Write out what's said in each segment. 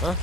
Huh?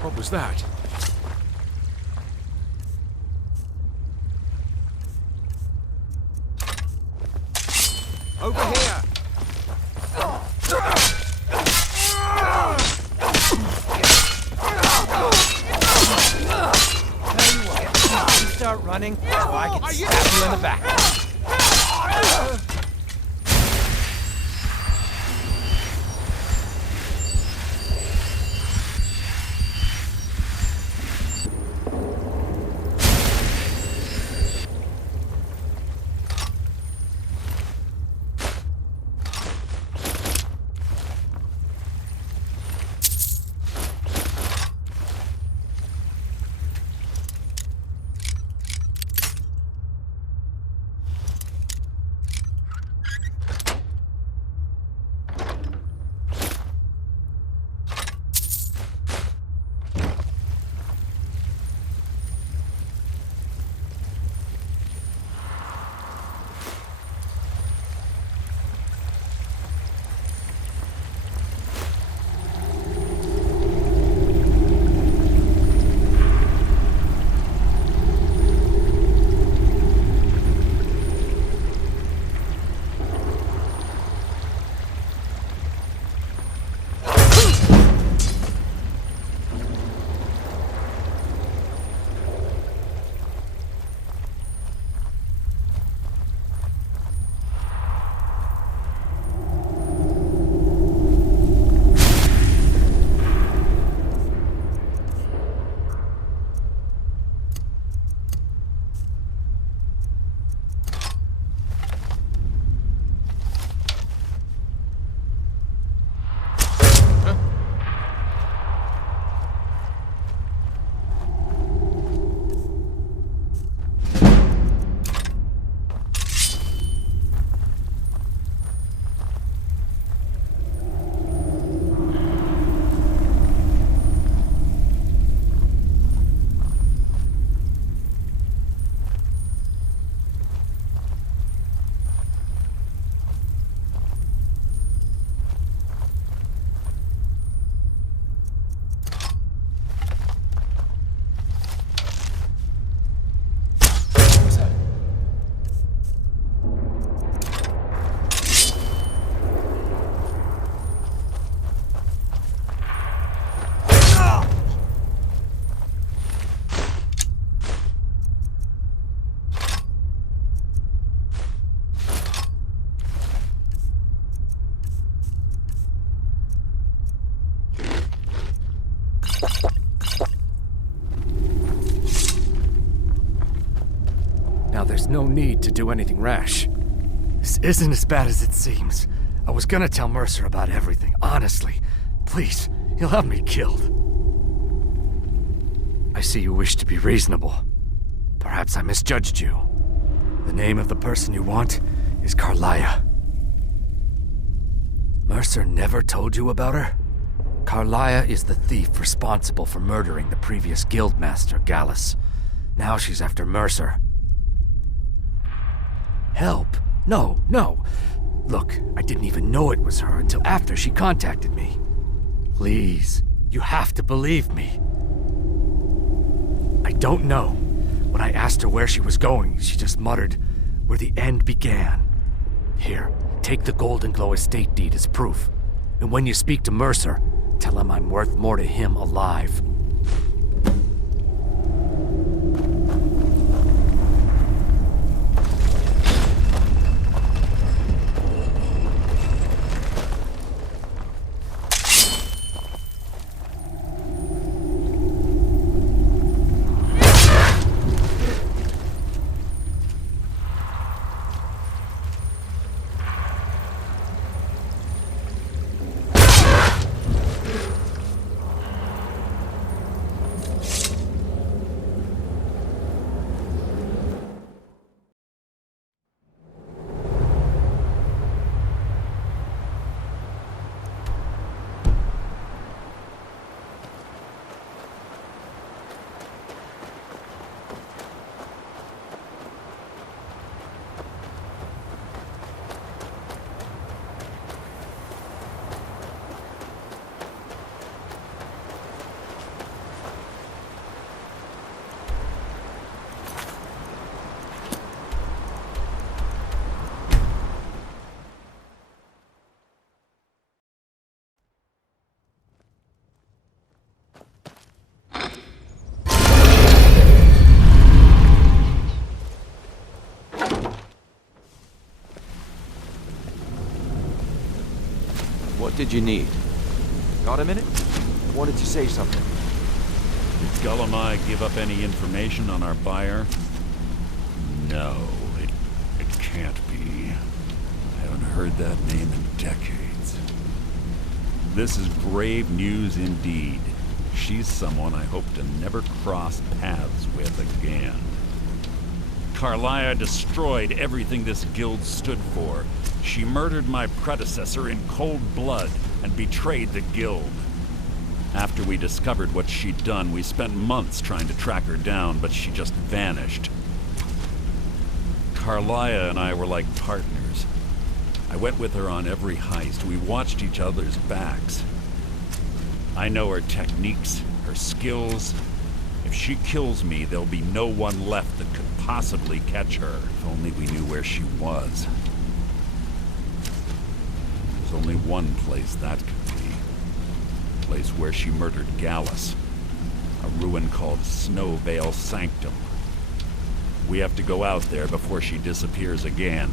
What was that? Over here! Tell you what, you start running so I can stab you in the back. Now there's no need to do anything rash. This isn't as bad as it seems. I was gonna tell Mercer about everything, honestly. Please, he'll have me killed. I see you wish to be reasonable. Perhaps I misjudged you. The name of the person you want is Carlia. Mercer never told you about her? Carlia is the thief responsible for murdering the previous guildmaster, Gallus. Now she's after Mercer. Help? No, no. Look, I didn't even know it was her until after she contacted me. Please, you have to believe me. I don't know. When I asked her where she was going, she just muttered, "Where the end began." Here, take the Golden Glow estate deed as proof. And when you speak to Mercer, tell him I'm worth more to him alive. What did you need? Got a minute? Wanted to say something. Did Gullumai give up any information on our buyer? No, it can't be. I haven't heard that name in decades. This is grave news indeed. She's someone I hope to never cross paths with again. Carlia destroyed everything this guild stood for. She murdered my predecessor in cold blood and betrayed the guild. After we discovered what she'd done, we spent months trying to track her down, but she just vanished. Carlia and I were like partners. I went with her on every heist. We watched each other's backs. I know her techniques, her skills. If she kills me, there'll be no one left that could possibly catch her. If only we knew where she was. There's only one place that could be. The place where she murdered Gallus. A ruin called Snowvale Sanctum. We have to go out there before she disappears again.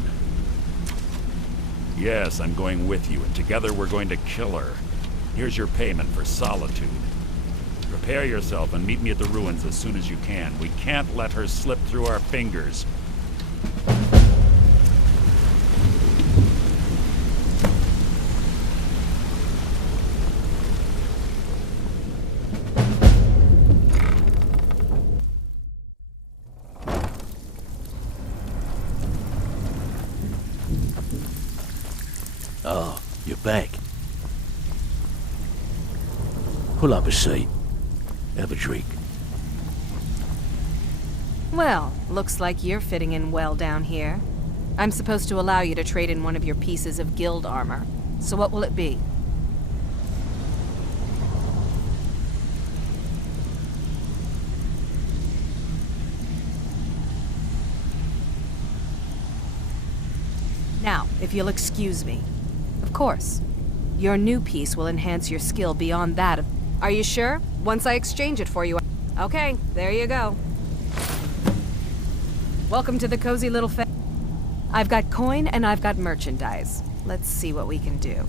Yes, I'm going with you, and together we're going to kill her. Here's your payment for solitude. Prepare yourself and meet me at the ruins as soon as you can. We can't let her slip through our fingers. Oh, you're back. Pull up a seat. Have a drink. Well, looks like you're fitting in well down here. I'm supposed to allow you to trade in one of your pieces of guild armor. So what will it be? Now, if you'll excuse me. Of course. Your new piece will enhance your skill beyond that of... Are you sure? Once I exchange it for you... Okay, there you go. Welcome to the cozy little I've got coin and I've got merchandise. Let's see what we can do.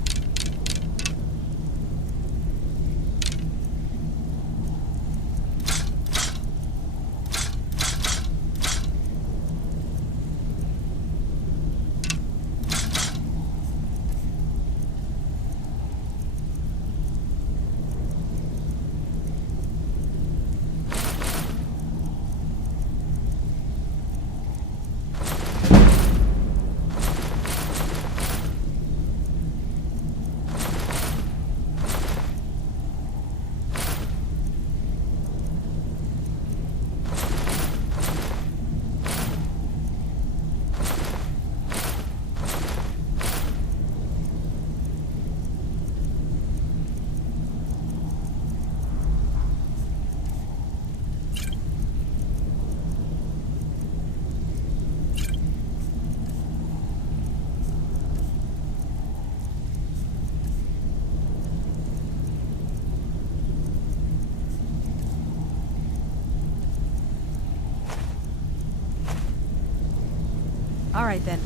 right then.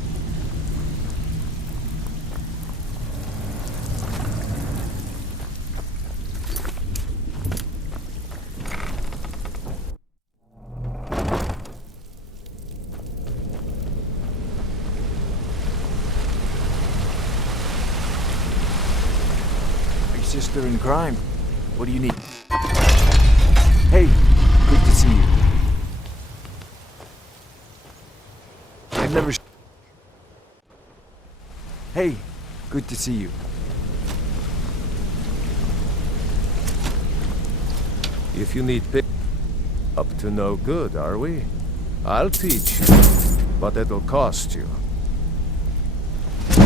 Your sister in crime. What do you need? Hey, good to see you. I've never... Hey, good to see you. If you need pick up to no good, are we? I'll teach you, but it'll cost you.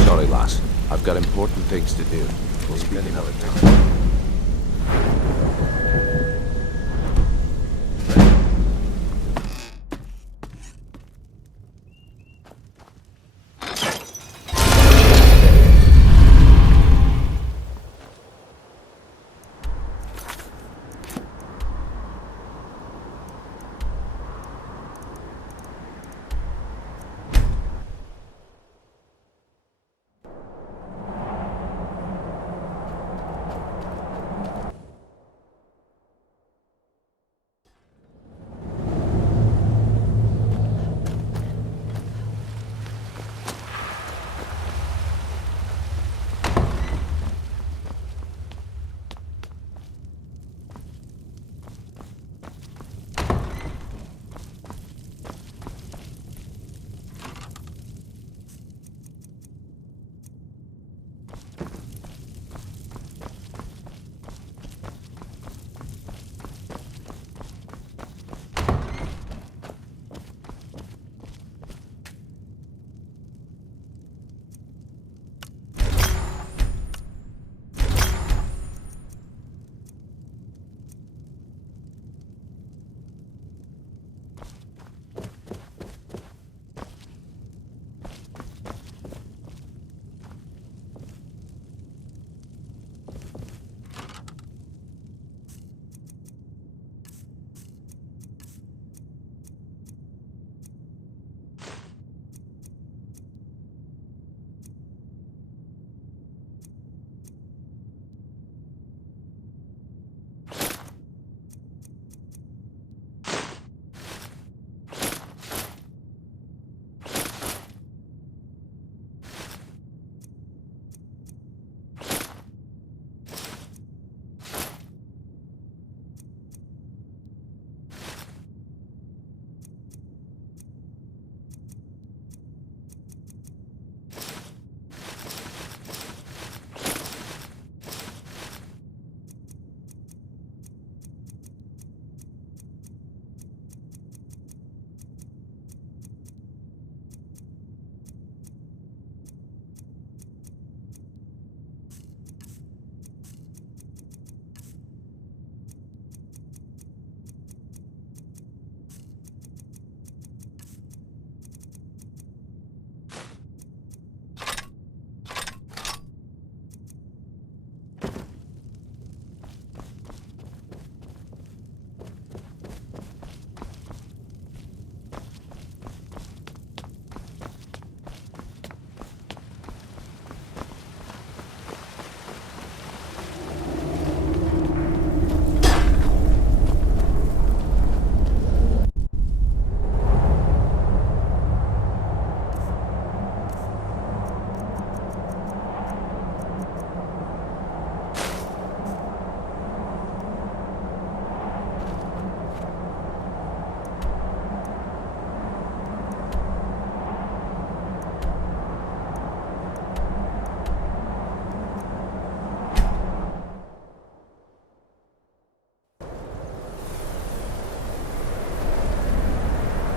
Sorry, lass. I've got important things to do. We'll speak another time.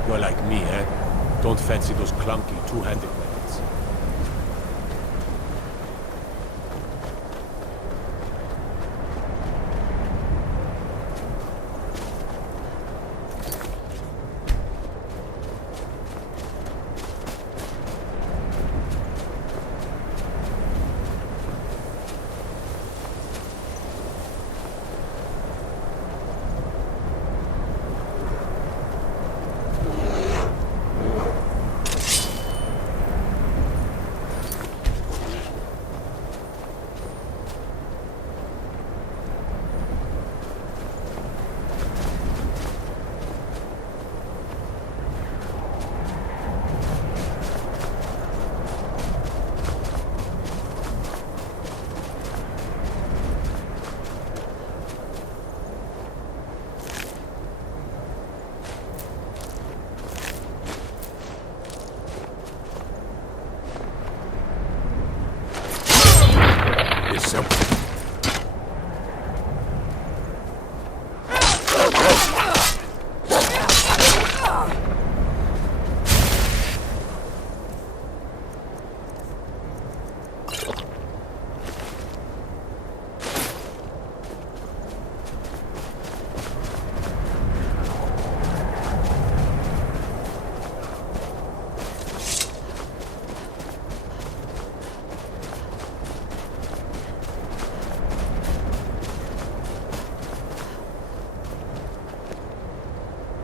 You're like me, eh? Don't fancy those clunky two-handed weapons.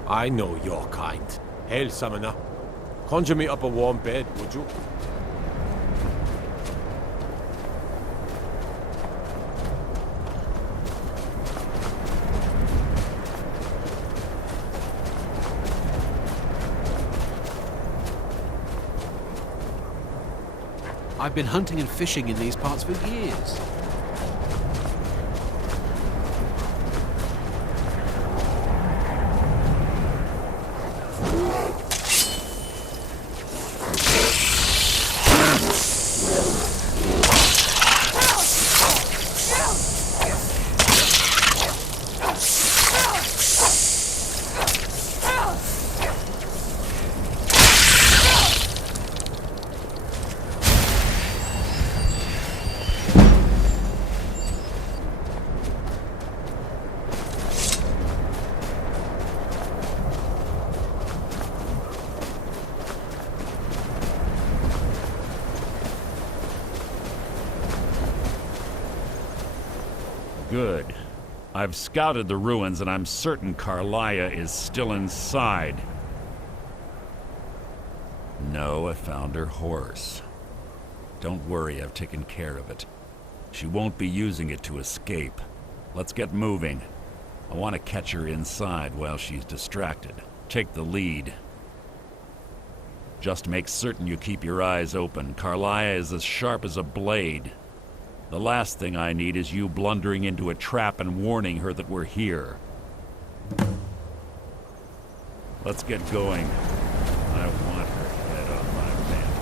I know your kind. Hail, summoner. Conjure me up a warm bed, would you? I've been hunting and fishing in these parts for years. Good. I've scouted the ruins and I'm certain Carlia is still inside. No, I found her horse. Don't worry, I've taken care of it. She won't be using it to escape. Let's get moving. I want to catch her inside while she's distracted. Take the lead. Just make certain you keep your eyes open. Carlia is as sharp as a blade. The last thing I need is you blundering into a trap and warning her that we're here. Let's get going. I want her head on my mantle.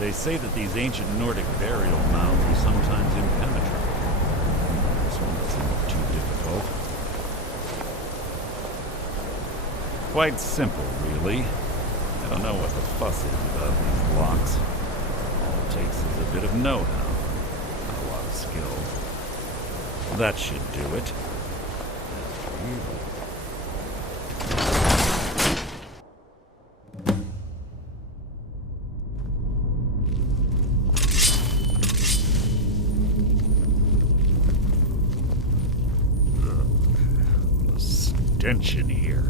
They say that these ancient Nordic burial mounds are sometimes impenetrable. This one doesn't look too difficult. Quite simple, really. I don't know what the fuss is about these locks. All it takes is a bit of know-how, not a lot of skill. That should do it. Stench in here.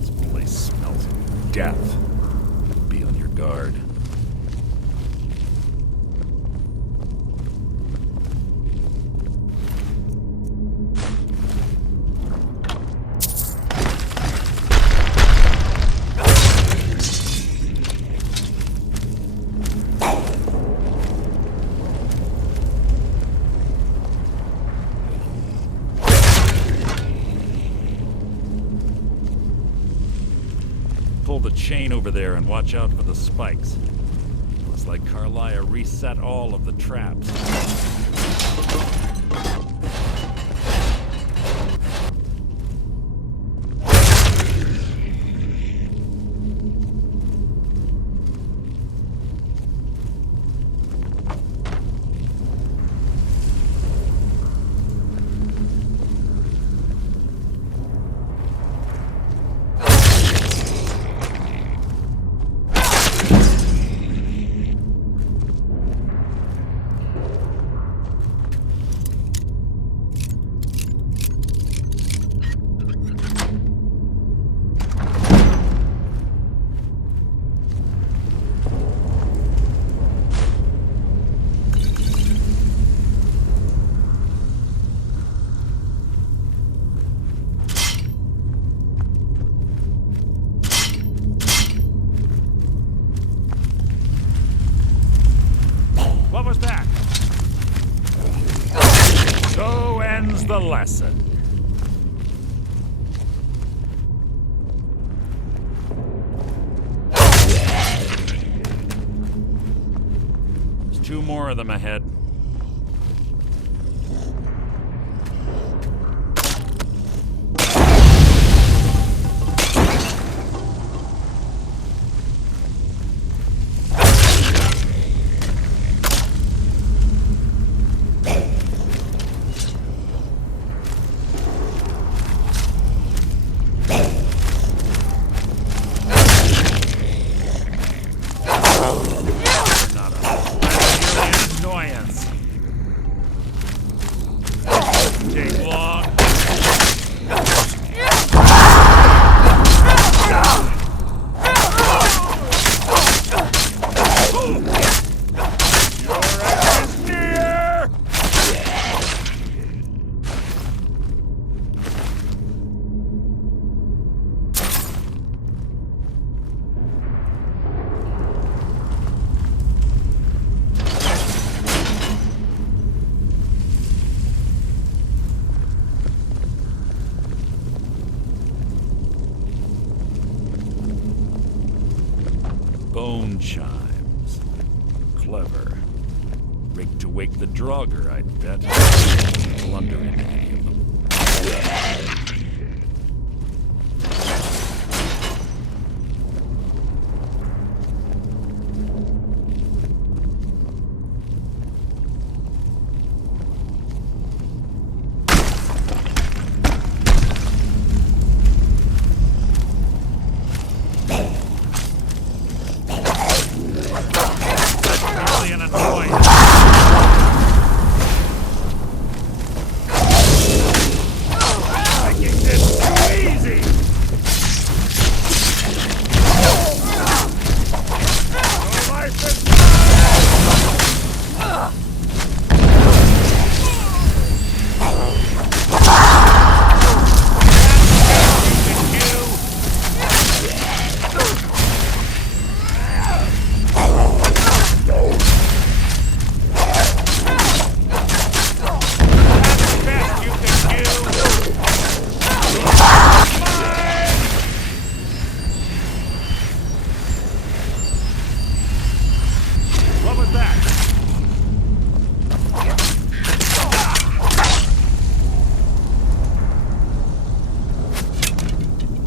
This place smells of death. Be on your guard. Pull the chain over there and watch out for the spikes. Looks like Carlia reset all of the traps. What was that? So ends the lesson. There's two more of them ahead. bone chimes. Clever. Rigged to wake the Draugr, I'd bet. Blunder into any of them.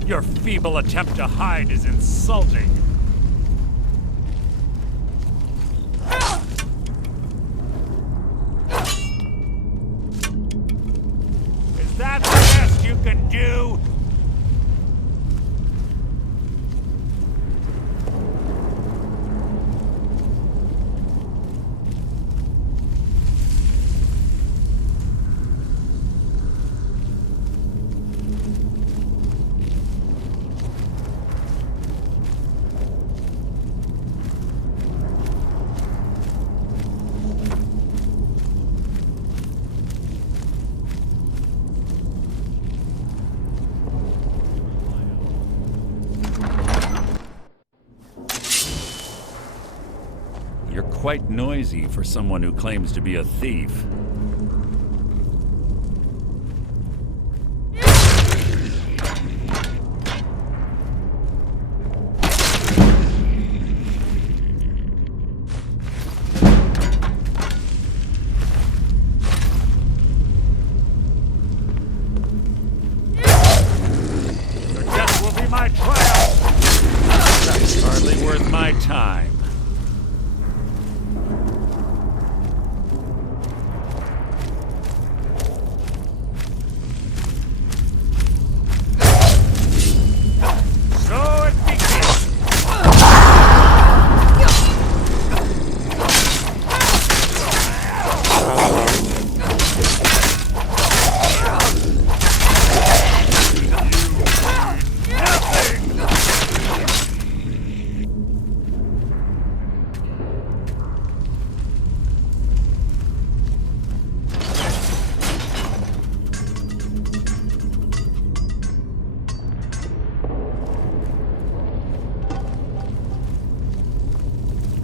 Your feeble attempt to hide is insulting. Is that the best you can do? You're quite noisy for someone who claims to be a thief. Your death will be my triumph! That's hardly worth my time.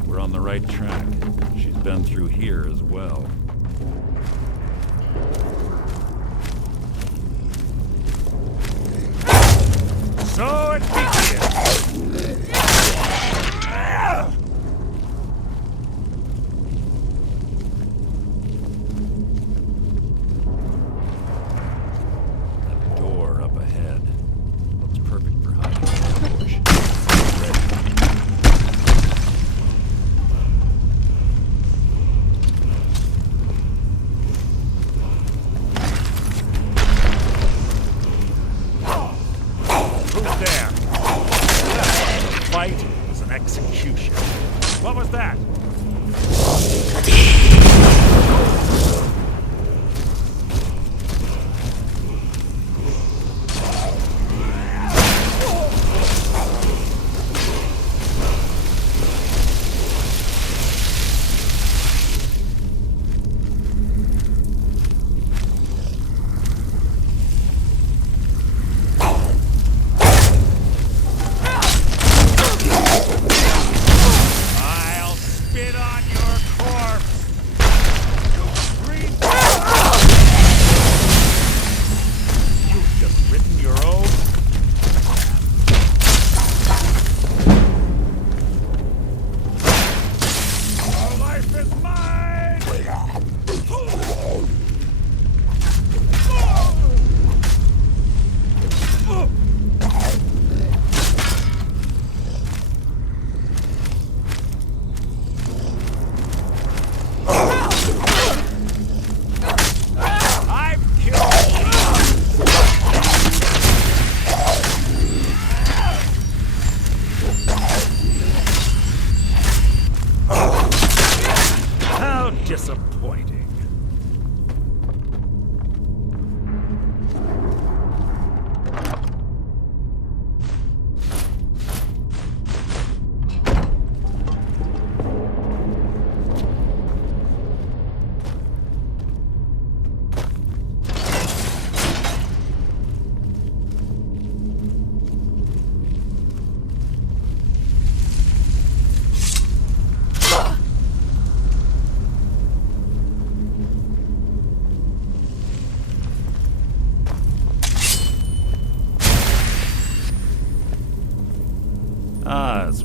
We're on the right track. She's been through here as well. So it begins! That door up ahead looks perfect for hiding an ambush. Ready.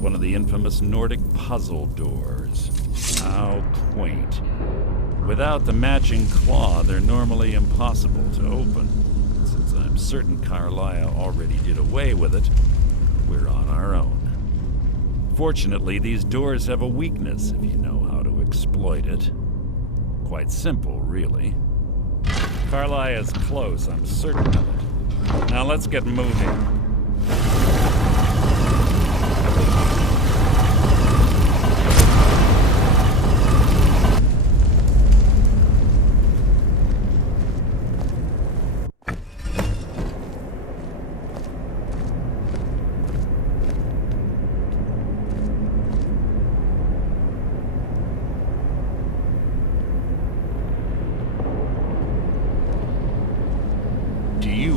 one of the infamous Nordic puzzle doors. How quaint. Without the matching claw, they're normally impossible to open. Since I'm certain Carlia already did away with it, we're on our own. Fortunately, these doors have a weakness if you know how to exploit it. Quite simple, really. Carlia is close, I'm certain of it. Now let's get moving.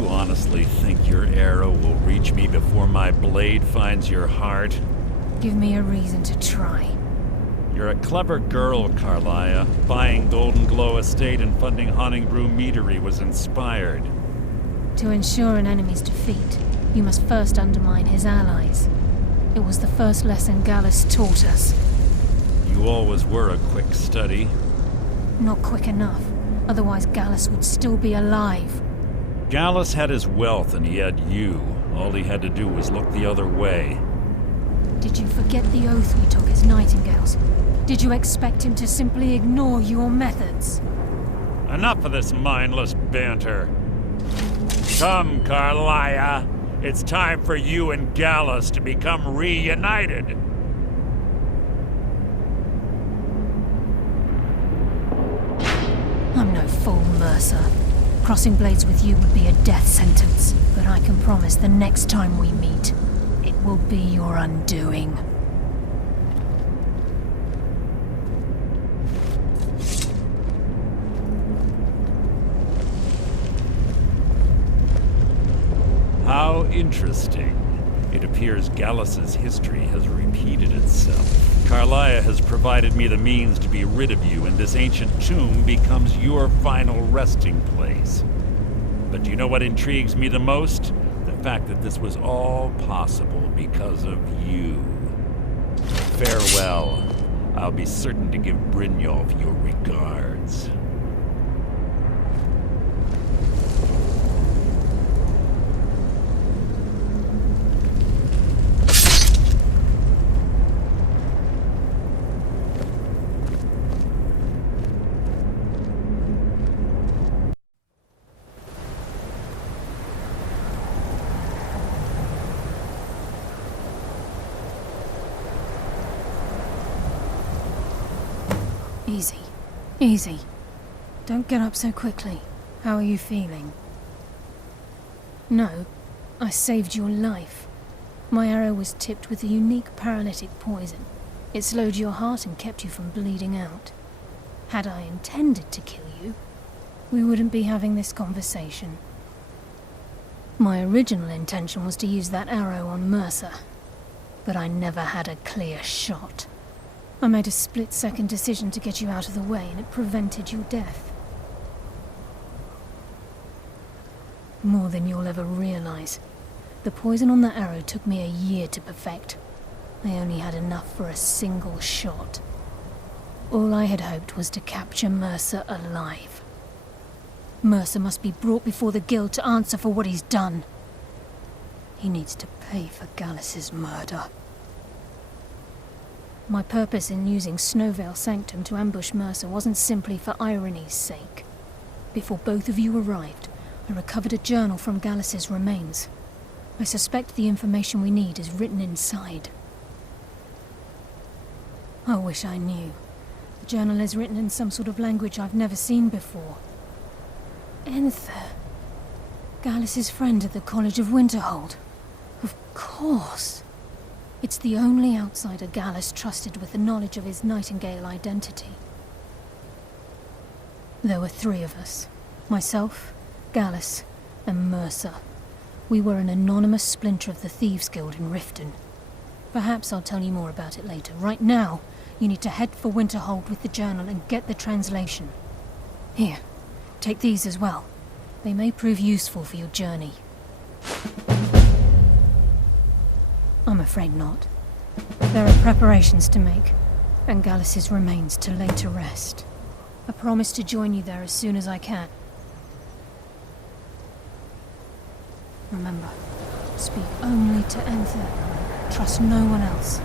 Honestly think your arrow will reach me before my blade finds your heart? Give me a reason to try. You're a clever girl, Carlia. Buying Golden Glow Estate and funding Honningbrew Meadery was inspired. To ensure an enemy's defeat, you must first undermine his allies. It was the first lesson Gallus taught us. You always were a quick study. Not quick enough. Otherwise Gallus would still be alive. Gallus had his wealth and he had you. All he had to do was look the other way. Did you forget the oath we took as Nightingales? Did you expect him to simply ignore your methods? Enough of this mindless banter. Come, Carlia. It's time for you and Gallus to become reunited. I'm no fool, Mercer. Crossing blades with you would be a death sentence, but I can promise the next time we meet, it will be your undoing. How interesting. It appears Gallus's history has repeated itself. Carlia has provided me the means to be rid of you, and this ancient tomb becomes your final resting place. But do you know what intrigues me the most? The fact that this was all possible because of you. Farewell. I'll be certain to give Brynjolf your regards. Easy. Easy. Don't get up so quickly. How are you feeling? No, I saved your life. My arrow was tipped with a unique paralytic poison. It slowed your heart and kept you from bleeding out. Had I intended to kill you, we wouldn't be having this conversation. My original intention was to use that arrow on Mercer, but I never had a clear shot. I made a split-second decision to get you out of the way, and it prevented your death. More than you'll ever realize. The poison on that arrow took me a year to perfect. I only had enough for a single shot. All I had hoped was to capture Mercer alive. Mercer must be brought before the Guild to answer for what he's done. He needs to pay for Gallus's murder. My purpose in using Snowvale Sanctum to ambush Mercer wasn't simply for irony's sake. Before both of you arrived, I recovered a journal from Gallus's remains. I suspect the information we need is written inside. I wish I knew. The journal is written in some sort of language I've never seen before. Enther. Gallus's friend at the College of Winterhold. Of course. It's the only outsider Gallus trusted with the knowledge of his Nightingale identity. There were 3 of us. Myself, Gallus, and Mercer. We were an anonymous splinter of the Thieves Guild in Riften. Perhaps I'll tell you more about it later. Right now, you need to head for Winterhold with the journal and get the translation. Here, take these as well. They may prove useful for your journey. I'm afraid not. There are preparations to make, and Gallus's remains to lay to rest. I promise to join you there as soon as I can. Remember, speak only to Anther. Trust no one else.